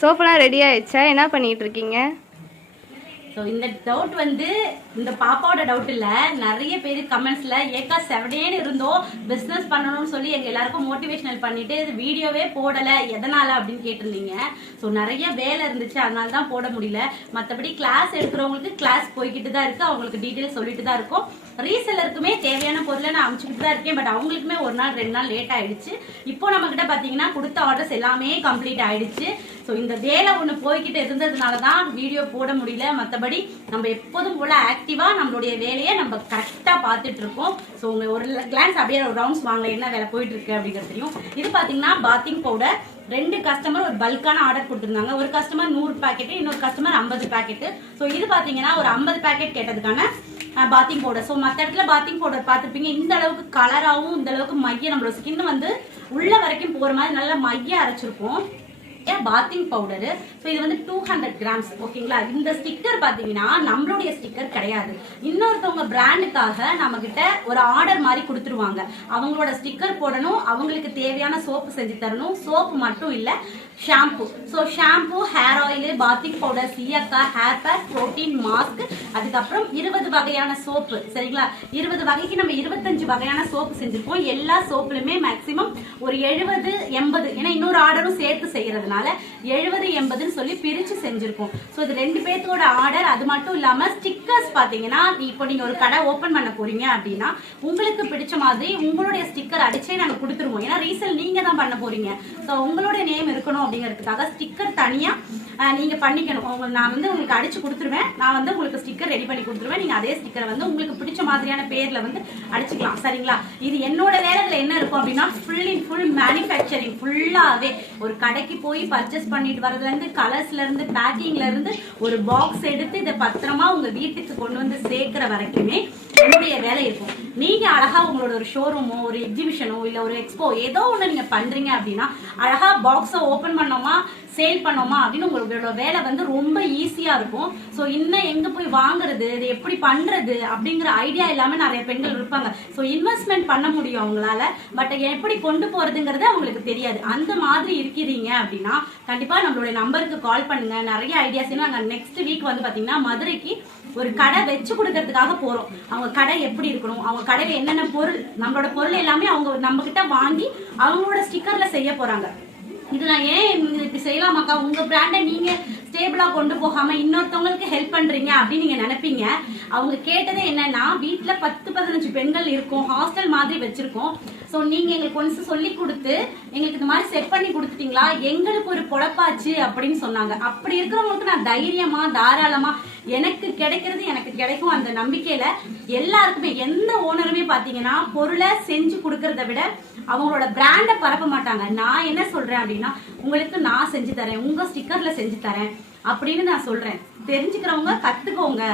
சோப்பெல்லாம் ready ஆயிடுச்சா? என்ன பண்ணிட்டு இருக்கீங்க ஸோ இந்த டவுட் வந்து இந்த பாப்பாவோட டவுட் இல்லை. நிறைய பேர் கமெண்ட்ஸில் ஏக்கா செவனேன்னு இருந்தோம். பிஸ்னஸ் பண்ணணும்னு சொல்லி எங்கள் எல்லாருக்கும் மோட்டிவேஷனல் பண்ணிட்டு இது வீடியோவே போடலை. எதனால் அப்படின்னு கேட்டிருந்தீங்க. ஸோ நிறைய வேலை இருந்துச்சு. அதனால தான் போட முடியல. மற்றபடி கிளாஸ் எடுக்கிறவங்களுக்கு கிளாஸ் போய்கிட்டு தான் இருக்குது அவங்களுக்கு டீட்டெயில் சொல்லிட்டு தான் இருக்கும். ரீசெல்லருக்குமே தேவையான பொருளை நான் அமைச்சுக்கிட்டு தான் இருக்கேன். பட் அவங்களுக்குமே ஒரு நாள் ரெண்டு நாள் லேட் ஆயிடுச்சு. இப்போ நம்ம கிட்ட பார்த்தீங்கன்னா கொடுத்த ஆர்டர்ஸ் எல்லாமே கம்ப்ளீட் ஆயிடுச்சு. ஸோ இந்த வேலை ஒன்று போய்கிட்டு இருந்ததுனால தான் வீடியோ போட முடியல. மற்றபடி நம்ம எப்போதும் போல ஆக்டிவாக நம்மளுடைய வேலையை நம்ம கரெக்டாக பார்த்துட்டு இருக்கோம். ஸோ உங்கள் ஒரு கிளான்ஸ் அப்படியே ஒரு ரவுண்ட்ஸ் வாங்கல என்ன வேலை போயிட்டு இருக்கு அப்படிங்கிறதையும். இது பார்த்தீங்கன்னா பாத்திங் பவுடர் ரெண்டு கஸ்டமர் ஒரு பல்கான ஆர்டர் கொடுத்துருந்தாங்க. ஒரு கஸ்டமர் நூறு பாக்கெட்டு இன்னொரு கஸ்டமர் ஐம்பது பாக்கெட்டு ஸோ இது பார்த்தீங்கன்னா ஒரு ஐம்பது பாக்கெட் கேட்டதுக்கான பாத்திங் பவுடர் ஸோ மற்ற இடத்துல பாத்திங் பவுடர் பார்த்துருப்பீங்க. இந்த அளவுக்கு கலராகவும் இந்த அளவுக்கு மைய நம்மளோட ஸ்கின் வந்து உள்ள வரைக்கும் போகிற மாதிரி நல்லா மைய அரைச்சிருப்போம் பாத்திங் பவுடரு ஸோ இது வந்து டூ ஹண்ட்ரட் கிராம்ஸ் ஓகேங்களா இந்த ஸ்டிக்கர் பார்த்தீங்கன்னா நம்மளுடைய ஸ்டிக்கர் கிடையாது. இன்னொருத்தவங்க பிராண்டுக்காக நம்ம கிட்ட ஒரு ஆர்டர் மாதிரி கொடுத்துருவாங்க. அவங்களோட ஸ்டிக்கர் போடணும். அவங்களுக்கு தேவையான சோப்பு செஞ்சு தரணும். சோப்பு மட்டும் இல்லை shampoo so shampoo hair oil bathing powder சீயக்கா hair pack protein mask அதுக்கப்புறம் இருபது வகையான சோப்பு சரிங்களா? இருபது வகைக்கு நம்ம இருபத்தஞ்சு வகையான சோப்பு செஞ்சுருக்கோம். எல்லா சோப்புலுமே மேக்ஸிமம் ஒரு எழுபது எண்பது ஏன்னா இன்னொரு ஆர்டரும் சேர்த்து செய்கிறதுனால எழுபது எண்பதுன்னு சொல்லி பிரித்து செஞ்சுருக்கோம். ஸோ இது ரெண்டு பேர்த்தோட ஆர்டர் அது மட்டும் இல்லாமல் ஸ்டிக்கர்ஸ் பார்த்தீங்கன்னா இப்போ நீங்கள் ஒரு கடை ஓப்பன் பண்ண போகிறீங்க அப்படின்னா உங்களுக்கு பிடிச்ச மாதிரி உங்களுடைய ஸ்டிக்கர் அடிச்சே நாங்கள் கொடுத்துருவோம். ஏன்னா ரீசேல் நீங்கள் தான் பண்ண போகிறீங்க ஸோ உங்களுடைய நேம் இருக்கணும் அப்படிங்கிறதுக்காக ஸ்டிக்கர் தனியா நீங்கள் நீங்க பண்ணிக்கணும். உங்களுக்கு நான் வந்து உங்களுக்கு அடிச்சு கொடுத்துருவேன். நான் வந்து உங்களுக்கு ஸ்டிக்கர் ரெடி பண்ணி கொடுத்துருவேன். நீங்க அதே ஸ்டிக்கரை வந்து உங்களுக்கு பிடிச்ச மாதிரியான பேர்ல வந்து அடிச்சுக்கலாம். சரிங்களா? இது என்னோட நேரத்தில் என்ன இருக்கும் அப்படின்னா ஃபுல் இன் ஃபுல் மேனுஃபேக்சரிங் ஃபுல்லாவே ஒரு கடைக்கு போய் பர்ச்சேஸ் பண்ணிட்டு வரதுலேருந்து இருந்து கலர்ஸ்ல இருந்து பேக்கிங்ல இருந்து ஒரு பாக்ஸ் எடுத்து இதை பத்திரமா உங்க வீட்டுக்கு கொண்டு வந்து சேர்க்கிற வரைக்குமே உங்களுடைய வேலை இருக்கும். நீங்க அழகா உங்களோட ஒரு ஷோரூமோ ஒரு எக்ஸிபிஷனோ இல்ல ஒரு எக்ஸ்போ ஏதோ ஒண்ணு நீங்க பண்றீங்க அப்படின்னா அழகா பாக்ஸை ஓபன் பண்ணோமா சேல் பண்ணோமா அப்படின்னு உங்களோட வேலை வந்து ரொம்ப ஈஸியா இருக்கும். ஸோ இன்னும் எங்க போய் வாங்குறது இது எப்படி பண்றது அப்படிங்கிற ஐடியா இல்லாம நிறைய பெண்கள் இருப்பாங்க. ஸோ இன்வெஸ்ட்மெண்ட் பண்ண முடியும் அவங்களால பட் எப்படி கொண்டு போறதுங்கிறது அவங்களுக்கு தெரியாது. அந்த மாதிரி இருக்கிறீங்க அப்படின்னா கண்டிப்பா நம்மளுடைய நம்பருக்கு கால் பண்ணுங்க. நிறைய ஐடியாஸ் நாங்க நெக்ஸ்ட் வீக் வந்து பாத்தீங்கன்னா மதுரைக்கு ஒரு கடை வச்சு கொடுக்கறதுக்காக போறோம். அவங்க கடை எப்படி இருக்கணும்? அவங்க கடையில என்னென்ன பொருள் நம்மளோட பொருள் எல்லாமே அவங்க நம்ம கிட்ட வாங்கி அவங்களோட ஸ்டிக்கர்ல செய்ய போறாங்க. இது நான் ஏன் இப்படி செய்யலாமாக்கா? உங்க பிராண்டை நீங்க ஸ்டேபிளா கொண்டு போகாம இன்னொருத்தவங்களுக்கு ஹெல்ப் பண்றீங்க அப்படின்னு நீங்க நினைப்பீங்க. அவங்க கேட்டதே என்னன்னா வீட்டுல பத்து பதினஞ்சு பெண்கள் இருக்கும். ஹாஸ்டல் மாதிரி வச்சிருக்கோம். ஸோ நீங்க எங்களுக்கு ஒன்ஸ் சொல்லி கொடுத்து எங்களுக்கு இந்த மாதிரி செட் பண்ணி கொடுத்துட்டீங்களா? எங்களுக்கு ஒரு பொழப்பாச்சு அப்படின்னு சொன்னாங்க. அப்படி இருக்கிறவங்களுக்கு நான் தைரியமா தாராளமா எனக்கு கிடைக்கிறது எனக்கு கிடைக்கும் அந்த நம்பிக்கையில எல்லாருக்குமே எந்த ஓனருமே பாத்தீங்கன்னா பொருளை செஞ்சு கொடுக்கறத விட அவங்களோட பிராண்டை பரப்ப மாட்டாங்க. நான் என்ன சொல்றேன் அப்படின்னா உங்களுக்கு நான் செஞ்சு தரேன். உங்க ஸ்டிக்கர்ல செஞ்சு தரேன். அப்படின்னு நான் சொல்றேன். தெரிஞ்சுக்கிறவங்க கத்துக்கோங்க.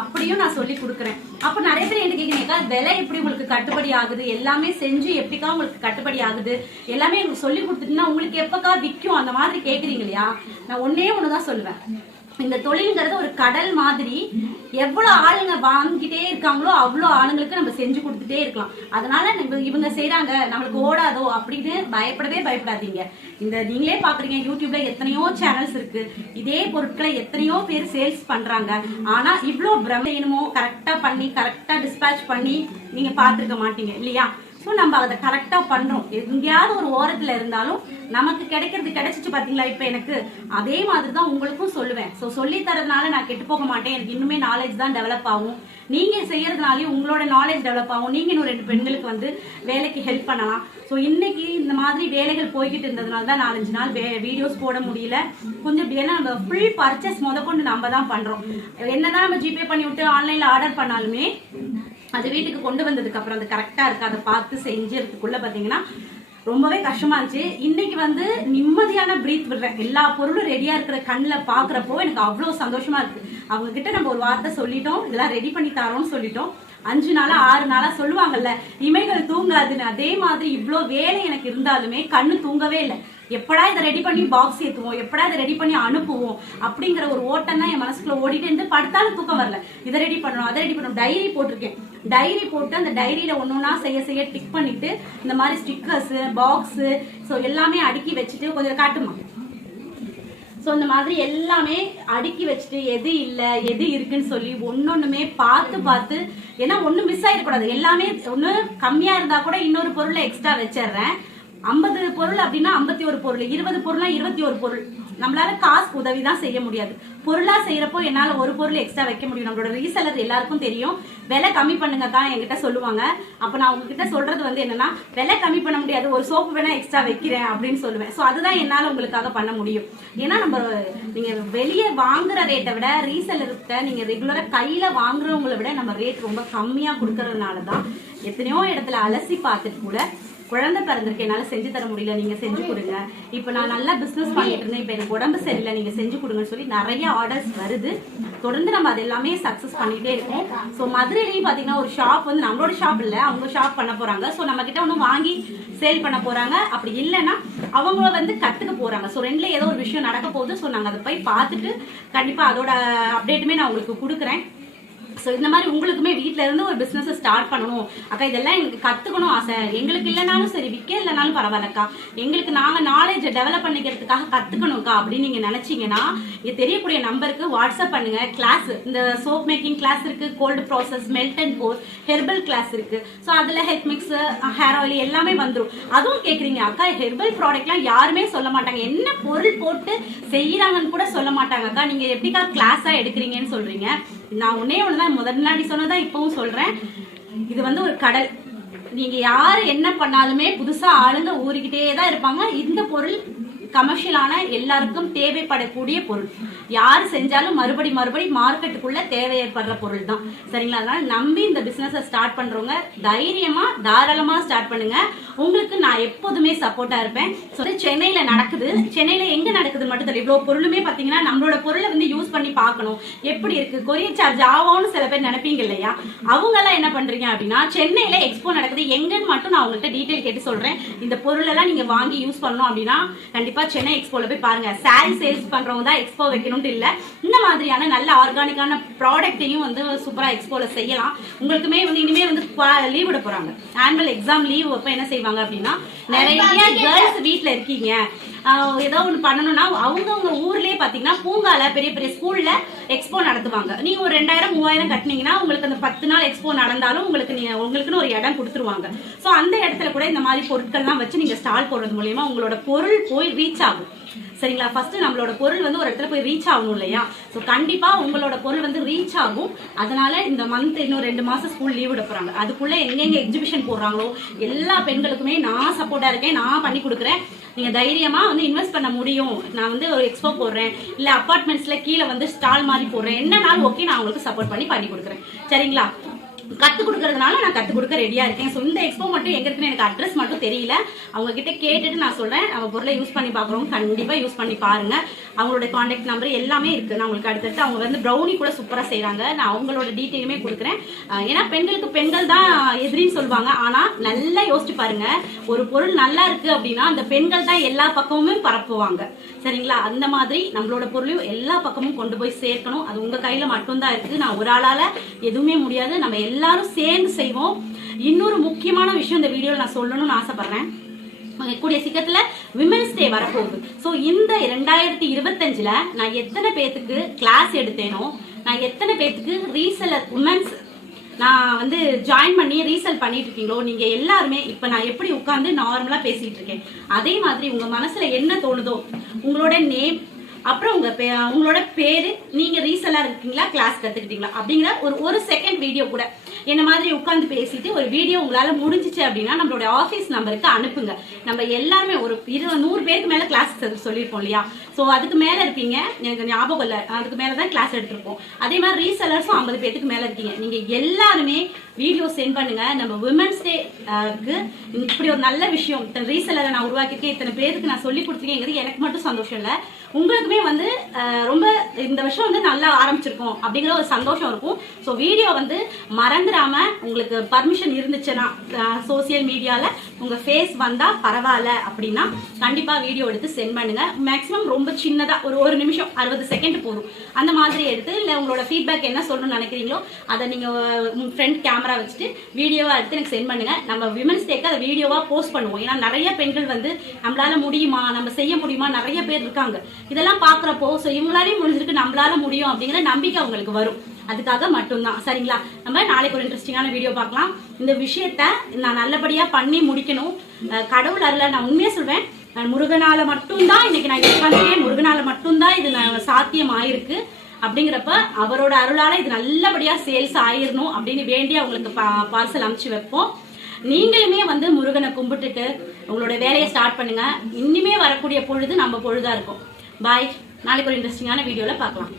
அப்படியும் நான் சொல்லி கொடுக்குறேன். அப்ப நிறைய பேர் என்ன கேக்குறீங்க விலை எப்படி உங்களுக்கு கட்டுப்படி ஆகுது? எல்லாமே செஞ்சு எப்படிக்கா உங்களுக்கு கட்டுப்படி ஆகுது? எல்லாமே உங்களுக்கு சொல்லி கொடுத்துட்டீங்கன்னா உங்களுக்கு எப்பக்கா விற்கும் அந்த மாதிரி கேக்குறீங்க இல்லையா? நான் ஒன்னே ஒண்ணுதான் சொல்லுவேன். இந்த தொழில்ங்கிறது ஒரு கடல் மாதிரி. எவ்வளவு ஆளுங்க வாங்கிட்டே இருக்காங்களோ அவ்வளோ ஆளுங்களுக்கு நம்ம செஞ்சு கொடுத்துட்டே இருக்கலாம். அதனால இவங்க செய்யறாங்க நம்மளுக்கு ஓடாதோ அப்படின்னு பயப்படவே பயப்படாதீங்க. இந்த நீங்களே பாக்குறீங்க யூடியூப்ல எத்தனையோ சேனல்ஸ் இருக்கு. இதே பொருட்களை எத்தனையோ பேர் சேல்ஸ் பண்றாங்க. ஆனா இவ்வளோ பிரமையணுமோ கரெக்டா பண்ணி கரெக்டா டிஸ்பேச் பண்ணி நீங்க பாத்துருக்க மாட்டீங்க இல்லையா? ஸோ நம்ம அதை கரெக்டாக பண்ணுறோம் எங்கேயாவது ஒரு ஓரத்தில் இருந்தாலும் நமக்கு கிடைக்கிறது கிடைச்சிச்சு பார்த்தீங்களா இப்போ எனக்கு அதே மாதிரி தான் உங்களுக்கும் சொல்லுவேன். ஸோ சொல்லி தரதுனால நான் கெட்டு போக மாட்டேன். எனக்கு இன்னுமே நாலேஜ் தான் டெவலப் ஆகும். நீங்கள் செய்யறதுனாலையும் உங்களோட நாலேஜ் டெவலப் ஆகும். நீங்கள் இன்னும் ரெண்டு பெண்களுக்கு வந்து வேலைக்கு ஹெல்ப் பண்ணலாம். ஸோ இன்னைக்கு இந்த மாதிரி வேலைகள் போய்கிட்டு இருந்ததுனால தான் நாலஞ்சு நாள் வீடியோஸ் போட முடியல. கொஞ்சம் ஏன்னா நம்ம ஃபுல் பர்ச்சேஸ் முதற்கொண்டு நம்ம தான் பண்ணுறோம் என்னதான் நம்ம ஜிபே பண்ணி விட்டு ஆன்லைனில் ஆர்டர் பண்ணாலுமே அது வீட்டுக்கு கொண்டு வந்ததுக்கு அப்புறம் அது கரெக்டா இருக்கு. அதை பார்த்து செஞ்சதுக்குள்ள பாத்தீங்கன்னா ரொம்பவே கஷ்டமா இருந்துச்சு. இன்னைக்கு வந்து நிம்மதியான பிரீத் விடுறேன். எல்லா பொருளும் ரெடியா இருக்கிற கண்ணில் பாக்குறப்போ எனக்கு அவ்வளவு சந்தோஷமா இருக்கு. அவங்க கிட்ட நம்ம ஒரு வார்த்தை சொல்லிட்டோம். இதெல்லாம் ரெடி பண்ணி தரோம்னு சொல்லிட்டோம். அஞ்சு நாளா ஆறு நாளா சொல்லுவாங்கல்ல இமைகள் தூங்காதுன்னு. அதே மாதிரி இவ்வளோ வேலை எனக்கு இருந்தாலுமே கண்ணு தூங்கவே இல்லை. எப்படா இதை ரெடி பண்ணி பாக்ஸ் ஏற்றுவோம் எப்படா இதை ரெடி பண்ணி அனுப்புவோம்? அப்படிங்கிற ஒரு ஓட்டம் தான் என் மனசுக்குள்ள ஓடிட்டு இருந்து படுத்தாலும் தூக்கம் வரல. இதை ரெடி பண்ணணும் அதை ரெடி பண்ணணும். டைரி போட்டிருக்கேன். டைரி போட்டு அந்த டைரியில ஒன்னொன்னா செய்ய செய்ய டிக் பண்ணிட்டு இந்த மாதிரி ஸ்டிக்கர்ஸ் பாக்ஸ் ஸோ எல்லாமே அடுக்கி வச்சுட்டு கொஞ்சம் காட்டுமா? ஸோ இந்த மாதிரி எல்லாமே அடுக்கி வச்சுட்டு எது இல்லை எது இருக்குன்னு சொல்லி ஒன்னொன்னுமே பார்த்து பார்த்து ஏன்னா ஒன்றும் மிஸ் ஆயிடக்கூடாது. எல்லாமே ஒன்று கம்மியாக இருந்தால் கூட இன்னொரு பொருளை எக்ஸ்ட்ரா வச்சிடுறேன். ஐம்பது பொருள் அப்படின்னா ஐம்பத்தி ஒரு பொருள் இருபது பொருள்னா இருபத்தி ஒரு பொருள். நம்மளால காசு உதவி தான் செய்ய முடியாது. பொருளா செய்யறப்போ என்னால ஒரு பொருள் எக்ஸ்ட்ரா வைக்க முடியும். நம்மளோட ரீசெலர் எல்லாருக்கும் தெரியும். விலை கம்மி பண்ணுங்கக்கா என்கிட்ட சொல்லுவாங்க. அப்ப நான் உங்ககிட்ட சொல்றது வந்து என்னன்னா விலை கம்மி பண்ண முடியாது. ஒரு சோப்பு வேணா எக்ஸ்ட்ரா வைக்கிறேன் அப்படின்னு சொல்லுவேன். ஸோ அதுதான் என்னால உங்களுக்காக பண்ண முடியும். ஏன்னா நம்ம நீங்க வெளியே வாங்குற ரேட்டை விட ரீசெலர்கிட்ட நீங்க ரெகுலரா கையில வாங்குறவங்களை விட நம்ம ரேட் ரொம்ப கம்மியா கொடுக்கறதுனால தான் எத்தனையோ இடத்துல அலசி பார்த்துட்டு கூட குழந்தை பிறந்திருக்கு என்னால செஞ்சு தர முடியல நீங்க செஞ்சு கொடுங்க. இப்ப நான் நல்லா பிசினஸ் பண்ணிட்டு இருந்தேன் இப்ப எனக்கு உடம்பு சரியில்லை நீங்க செஞ்சு கொடுங்கன்னு சொல்லி நிறைய ஆர்டர்ஸ் வருது. தொடர்ந்து நம்ம அது எல்லாமே சக்சஸ் பண்ணிட்டே இருக்கோம். சோ மதுரையிலயும் பாத்தீங்கன்னா ஒரு ஷாப் வந்து நம்மளோட ஷாப் இல்ல அவங்க ஷாப் பண்ண போறாங்க. சோ நம்ம கிட்ட ஒன்னும் வாங்கி சேல் பண்ண போறாங்க. அப்படி இல்லைன்னா அவங்க வந்து கத்துக்க போறாங்க. சோ ரெண்டுல ஏதோ ஒரு விஷயம் நடக்க போகுது. சோ நாங்க அதை போய் பார்த்துட்டு கண்டிப்பா அதோட அப்டேட்டுமே நான் உங்களுக்கு கொடுக்குறேன். ஸோ இந்த மாதிரி உங்களுக்குமே வீட்டில இருந்து ஒரு பிசினஸ் ஸ்டார்ட் பண்ணணும். அக்கா இதெல்லாம் எனக்கு கத்துக்கணும் ஆசை. எங்களுக்கு இல்லைனாலும் சரி விற்க இல்லைனாலும் பரவாயில்லக்கா. எங்களுக்கு நாங்க நாலேஜ் டெவலப் பண்ணிக்கிறதுக்காக கத்துக்கணும்க்கா அப்படின்னு நீங்க நினைச்சீங்கன்னா இது தெரியக்கூடிய நம்பருக்கு வாட்ஸ்அப் பண்ணுங்க. கிளாஸ் இந்த சோப் மேக்கிங் கிளாஸ் இருக்கு cold process melt and pour herbal class இருக்கு. ஸோ அதுல ஹெட் மிக்ஸ் ஹேர் ஆயில் எல்லாமே வந்துடும் அதுவும் கேக்குறீங்க அக்கா ஹெர்பல் ப்ராடக்ட்லாம் யாருமே சொல்ல மாட்டாங்க. என்ன பொருள் போட்டு செய்யறாங்கன்னு கூட சொல்ல மாட்டாங்க அக்கா நீங்க எப்படிக்கா கிளாஸா எடுக்கிறீங்கன்னு சொல்றீங்க? நான் உன்னே ஒண்ணுதான் முதல் நாடி சொன்னதா இப்பவும் சொல்றேன். இது வந்து ஒரு கடல். நீங்க யாரு என்ன பண்ணாலுமே புதுசா ஆளுங்க ஊறிக்கிட்டே தான் இருப்பாங்க. இந்த பொருள் கமர்ஷியலான எல்லாருக்கும் தேவைப்படக்கூடிய பொருள். யார் செஞ்சாலும் மறுபடி மறுபடி மார்க்கெட்டுக்குள்ள தேவை ஏற்படுற பொருள் தான் சரிங்களா? அதனால நம்பி இந்த பிசினஸை ஸ்டார்ட் பண்றவங்க தைரியமா தாராளமா ஸ்டார்ட் பண்ணுங்க. உங்களுக்கு நான் எப்போதுமே சப்போர்ட்டா இருப்பேன். சென்னையில நடக்குது. சென்னையில எங்க நடக்குது மட்டும் தெரியல. இவ்வளவு பொருளுமே பாத்தீங்கன்னா நம்மளோட பொருளை வந்து யூஸ் பண்ணி பார்க்கணும். எப்படி இருக்கு? கொரியர் சார்ஜ் ஆகும்னு சில பேர் நினைப்பீங்க இல்லையா? அவங்க எல்லாம் என்ன பண்றீங்க அப்படின்னா சென்னையில எக்ஸ்போ நடக்குது. எங்கன்னு மட்டும் நான் உங்கள்கிட்ட டீட்டெயில் கேட்டு சொல்றேன். இந்த பொருள் எல்லாம் நீங்க வாங்கி யூஸ் பண்ணணும் அப்படின்னா கண்டிப்பா சென்னை எக்ஸ்போல போய் பாருங்க. சாரி சேல்ஸ் பண்றவங்க தான் எக்ஸ்போ வைக்கணும்னு இல்ல. இந்த மாதிரியான நல்ல ஆர்கானிக்கான ப்ராடக்ட்டையும் வந்து சூப்பரா எக்ஸ்போல செய்யலாம். உங்களுக்குமே வந்து இனிமே வந்து லீவ் விட போறாங்க. ஆனுவல் எக்ஸாம் லீவ் அப்ப என்ன செய்வாங்க அப்படின்னா நிறைய கேர்ள்ஸ் வீட்ல இருக்கீங்க. ஏதோ ஒன்று பண்ணணும்னா அவங்கவுங்க ஊர்லயே பாத்தீங்கன்னா பூங்கால பெரிய பெரிய ஸ்கூல்ல எக்ஸ்போ நடத்துவாங்க. நீங்க ஒரு ரெண்டாயிரம் மூவாயிரம் கட்டினீங்கன்னா உங்களுக்கு அந்த பத்து நாள் எக்ஸ்போ நடந்தாலும் உங்களுக்கு நீங்க உங்களுக்குன்னு ஒரு இடம் கொடுத்துருவாங்க. சோ அந்த இடத்துல கூட இந்த மாதிரி பொருட்கள்லாம் வச்சு நீங்க ஸ்டால் போடுறது மூலியமா உங்களோட பொருள் போய் ரீச் ஆகும். சரிங்களா? ஃபர்ஸ்ட் நம்மளோட பொருள் வந்து ஒரு இடத்துல போய் ரீச் ஆகணும் இல்லையா? ஸோ கண்டிப்பா உங்களோட பொருள் வந்து ரீச் ஆகும். அதனால இந்த மந்த் இன்னும் ரெண்டு மாசம் ஸ்கூல் லீவ் விட போறாங்க. அதுக்குள்ள எங்கெங்க எக்ஸிபிஷன் போடுறாங்களோ எல்லா பெண்களுக்குமே நான் சப்போர்ட்டா இருக்கேன் நான் பண்ணி கொடுக்குறேன். நீங்க தைரியமா வந்து இன்வெஸ்ட் பண்ண முடியும். நான் வந்து ஒரு எக்ஸ்போ போடுறேன். இல்ல அப்பார்ட்மெண்ட்ஸ்ல கீழே வந்து ஸ்டால் மாதிரி போடுறேன். என்னனாலும் ஓகே நான் உங்களுக்கு சப்போர்ட் பண்ணி பண்ணி கொடுக்குறேன். சரிங்களா? கற்றுக் கொடுக்கறதுனால நான் கற்றுக் கொடுக்க ரெடியா இருக்கேன். ஸோ இந்த எக்ஸ்போ மட்டும் எங்க இருக்குன்னு எனக்கு அட்ரஸ் மட்டும் தெரியல. அவங்க கிட்ட கேட்டுட்டு நான் சொல்றேன். நம்ம பொருளை யூஸ் பண்ணி பாக்குறவங்க கண்டிப்பா யூஸ் பண்ணி பாருங்க. அவங்களோட காண்டாக்ட் நம்பர் எல்லாமே இருக்கு. நான் உங்களுக்கு அடுத்தடுத்து அவங்க வந்து ப்ரௌனி கூட சூப்பரா செய்கிறாங்க நான் அவங்களோட டீட்டெயிலுமே கொடுக்குறேன். ஏன்னா பெண்களுக்கு பெண்கள் தான் எதிரின்னு சொல்லுவாங்க. ஆனா நல்லா யோசிச்சு பாருங்க. ஒரு பொருள் நல்லா இருக்கு அப்படின்னா அந்த பெண்கள் தான் எல்லா பக்கமுமே பரப்புவாங்க. சரிங்களா? அந்த மாதிரி நம்மளோட பொருளையும் எல்லா பக்கமும் கொண்டு போய் சேர்க்கணும். அது உங்க கையில மட்டும்தான் இருக்கு. நான் ஒரு ஆளால எதுவுமே முடியாது. நம்ம எல்லா எல்லாரும் சேர்ந்து செய்வோம். இன்னொரு முக்கியமான விஷயம் இந்த வீடியோல நான் சொல்லணும்னு ஆசைப்படுறேன். கூடிய சீக்கிரத்துல விமென்ஸ் டே வரப்போகுது. ஸோ இந்த ரெண்டாயிரத்தி இருபத்தஞ்சுல நான் எத்தனை பேத்துக்கு கிளாஸ் எடுத்தேனோ நான் எத்தனை பேத்துக்கு ரீசெலர் உமன்ஸ் நான் வந்து ஜாயின் பண்ணி ரீசெல் பண்ணிட்டு இருக்கீங்களோ நீங்க எல்லாருமே இப்ப நான் எப்படி உட்கார்ந்து நார்மலா பேசிட்டு இருக்கேன். அதே மாதிரி உங்க மனசுல என்ன தோணுதோ உங்களோட நேம் அப்புறம் உங்க பே- உங்களோட பேரு நீங்க ரீசெல்லா இருக்கீங்களா கிளாஸ் கத்துக்கிட்டீங்களா அப்படிங்கிற ஒரு ஒரு செகண்ட் வீடியோ கூட. என்ன மாதிரி உட்காந்து பேசிட்டு ஒரு வீடியோ உங்களால முடிஞ்சிச்சு அப்படின்னா நம்மளோட ஆஃபீஸ் நம்பருக்கு அனுப்புங்க. நம்ம எல்லாருமே ஒரு இருபது நூறு பேருக்கு மேல கிளாஸ் சொல்லியிருப்போம் இல்லையா? ஸோ அதுக்கு மேல இருக்கீங்க. எனக்கு ஞாபகம் இல்லை. அதுக்கு மேல தான் கிளாஸ் எடுத்திருப்போம். அதே மாதிரி ரீசெலர்ஸும் ஐம்பது பேருக்கு மேல இருக்கீங்க. நீங்க எல்லாருமே வீடியோ சென்ட் பண்ணுங்க. நம்ம விமன்ஸ் டேக்கு இப்படி ஒரு நல்ல விஷயம் ரீசெலரை நான் உருவாக்கியிருக்கேன் இத்தனை பேருக்கு நான் சொல்லி கொடுத்துருக்கேங்கிறது எனக்கு மட்டும் சந்தோஷம் இல்லை. உங்களுக்குமே வந்து ரொம்ப இந்த வருஷம் வந்து நல்லா ஆரம்பிச்சிருக்கோம் அப்படிங்கிற ஒரு சந்தோஷம் இருக்கும். ஸோ வீடியோ வந்து மறந்துடாம உங்களுக்கு பர்மிஷன் இருந்துச்சுன்னா சோசியல் மீடியாவில் உங்கள் ஃபேஸ் வந்தால் பரவாயில்ல அப்படின்னா கண்டிப்பாக வீடியோ எடுத்து சென்ட் பண்ணுங்க. மேக்ஸிமம் ரொம்ப சின்னதாக ஒரு ஒரு நிமிஷம் அறுபது செகண்ட் போதும். அந்த மாதிரி எடுத்து இல்லை உங்களோட ஃபீட்பேக் என்ன சொல்லணும்னு நினைக்கிறீங்களோ அதை நீங்கள் உங்கள் ஃப்ரண்ட் கேமரா வச்சுட்டு வீடியோவாக எடுத்து எனக்கு சென்ட் பண்ணுங்க. நம்ம விமன்ஸ் டேக்கு அதை வீடியோவாக போஸ்ட் பண்ணுவோம். ஏன்னா நிறைய பெண்கள் வந்து நம்மளால முடியுமா நம்ம செய்ய முடியுமா நிறைய பேர் இருக்காங்க. இதெல்லாம் பாக்குறப்போ ஸோ இவங்களாலேயும் முடிஞ்சிருக்கு நம்மளால முடியும் அப்படிங்கிற நம்பிக்கை அவங்களுக்கு வரும். அதுக்காக மட்டும்தான். சரிங்களா? நம்ம நாளைக்கு ஒரு இன்ட்ரெஸ்டிங்கான வீடியோ பார்க்கலாம். இந்த விஷயத்த நான் நல்லபடியா பண்ணி முடிக்கணும். கடவுள் அருள நான் உண்மையே சொல்வேன். முருகனால மட்டும்தான் இன்னைக்கு நான் உட்காந்துருக்கேன் முருகனால மட்டும்தான் இது நான் சாத்தியம் ஆயிருக்கு அப்படிங்கிறப்ப அவரோட அருளால இது நல்லபடியா சேல்ஸ் ஆயிரணும் அப்படின்னு வேண்டி அவங்களுக்கு பார்சல் அனுப்பிச்சு வைப்போம். நீங்களுமே வந்து முருகனை கும்பிட்டுட்டு உங்களோட வேலையை ஸ்டார்ட் பண்ணுங்க. இனிமே வரக்கூடிய பொழுது நம்ம பொழுதா இருக்கும். பாய் நாளைக்கு ஒரு இன்ட்ரெஸ்டிங்கான வீடியோவில் பார்க்கலாம்.